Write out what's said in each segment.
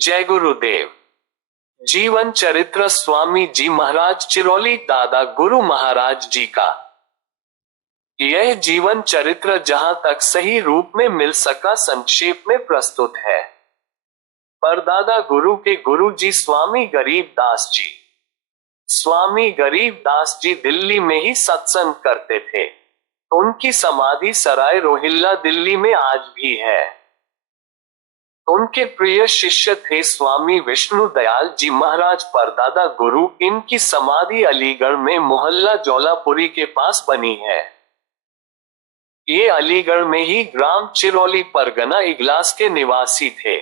जय गुरुदेव। जीवन चरित्र स्वामी जी महाराज चिरौली दादा गुरु महाराज जी का यह जीवन चरित्र जहां तक सही रूप में मिल सका संक्षेप में प्रस्तुत है। परदादा गुरु के गुरु जी स्वामी गरीब दास जी। स्वामी गरीब दास जी दिल्ली में ही सत्संग करते थे। उनकी समाधि सराय रोहिल्ला दिल्ली में आज भी है। उनके प्रिय शिष्य थे स्वामी विष्णु दयाल जी महाराज परदादा गुरु। इनकी समाधि अलीगढ़ में मोहल्ला जौलापुरी के पास बनी है। ये अलीगढ़ में ही ग्राम चिरौली परगना इगलास के निवासी थे।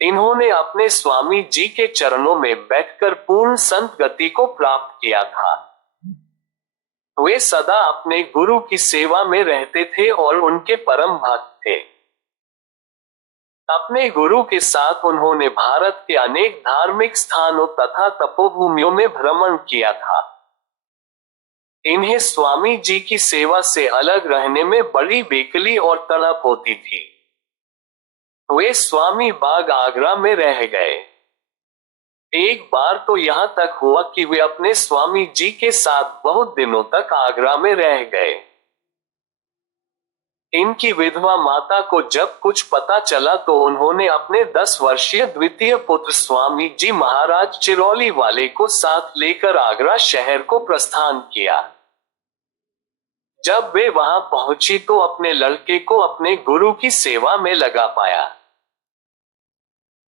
इन्होंने अपने स्वामी जी के चरणों में बैठकर पूर्ण संत गति को प्राप्त किया था। वे सदा अपने गुरु की सेवा में रहते थे और उनके परम भक्त थे। अपने गुरु के साथ उन्होंने भारत के अनेक धार्मिक स्थानों तथा तपोभूमियों में भ्रमण किया था। इन्हें स्वामी जी की सेवा से अलग रहने में बड़ी बेकली और तड़प होती थी। वे स्वामी बाग आगरा में रह गए। एक बार तो यहाँ तक हुआ कि वे अपने स्वामी जी के साथ बहुत दिनों तक आगरा में रह गए। इनकी विधवा माता को जब कुछ पता चला तो उन्होंने अपने 10 वर्षीय द्वितीय पुत्र स्वामी जी महाराज चिरौली वाले को साथ लेकर आगरा शहर को प्रस्थान किया। जब वे वहां पहुंची तो अपने लड़के को अपने गुरु की सेवा में लगा पाया।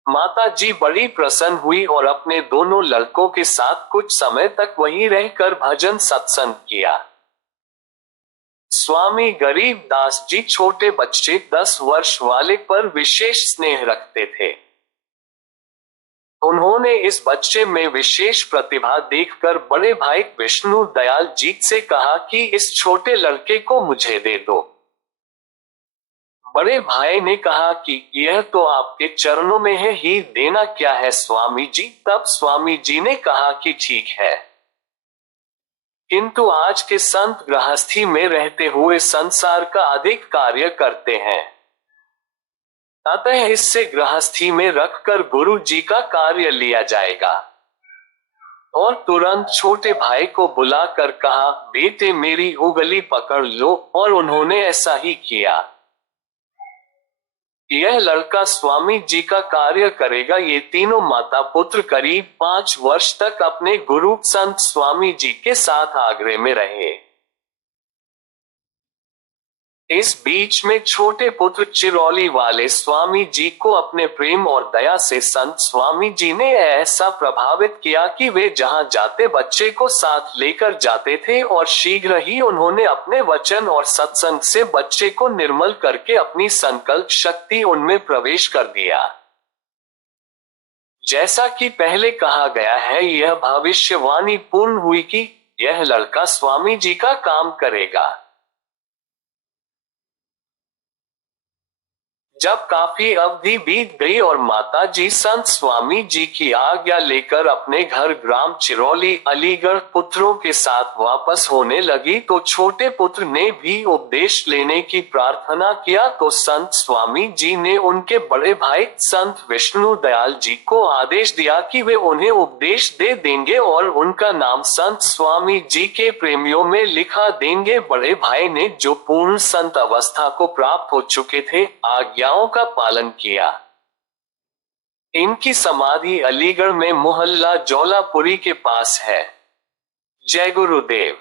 माता जी बड़ी प्रसन्न हुई और अपने दोनों लड़कों के साथ कुछ समय तक वहीं रहकर भजन सत्संग किया। स्वामी गरीब दास जी छोटे बच्चे 10 वर्ष वाले पर विशेष स्नेह रखते थे। उन्होंने इस बच्चे में विशेष प्रतिभा देखकर बड़े भाई विष्णु दयाल जी से कहा कि इस छोटे लड़के को मुझे दे दो। बड़े भाई ने कहा कि यह तो आपके चरणों में है, ही देना क्या है स्वामी जी। तब स्वामी जी ने कहा कि ठीक है, किंतु आज के संत गृहस्थी में रहते हुए संसार का अधिक कार्य करते हैं, अतः इससे गृहस्थी में रखकर गुरु जी का कार्य लिया जाएगा। और तुरंत छोटे भाई को बुलाकर कहा, बेटे मेरी उंगली पकड़ लो, और उन्होंने ऐसा ही किया। यह लड़का स्वामी जी का कार्य करेगा। ये तीनों माता पुत्र करीब 5 वर्ष तक अपने गुरु संत स्वामी जी के साथ आगरे में रहे। इस बीच में छोटे पुत्र चिरौली वाले स्वामी जी को अपने प्रेम और दया से संत स्वामी जी ने ऐसा प्रभावित किया कि वे जहां जाते बच्चे को साथ लेकर जाते थे और शीघ्र ही उन्होंने अपने वचन और सत्संग से बच्चे को निर्मल करके अपनी संकल्प शक्ति उनमें प्रवेश कर दिया। जैसा कि पहले कहा गया है, यह भविष्यवाणी पूर्ण हुई कि यह लड़का स्वामी जी का काम करेगा। जब काफी अवधि बीत गई और माता जी संत स्वामी जी की आज्ञा लेकर अपने घर ग्राम चिरौली अलीगढ़ पुत्रों के साथ वापस होने लगी तो छोटे पुत्र ने भी उपदेश लेने की प्रार्थना किया। तो संत स्वामी जी ने उनके बड़े भाई संत विष्णु दयाल जी को आदेश दिया कि वे उन्हें उपदेश दे देंगे और उनका नाम संत स्वामी जी के प्रेमियों में लिखा देंगे। बड़े भाई ने, जो पूर्ण संत अवस्था को प्राप्त हो चुके थे, आज्ञा का पालन किया। इनकी समाधि अलीगढ़ में मोहल्ला जौलापुरी के पास है। जय गुरुदेव।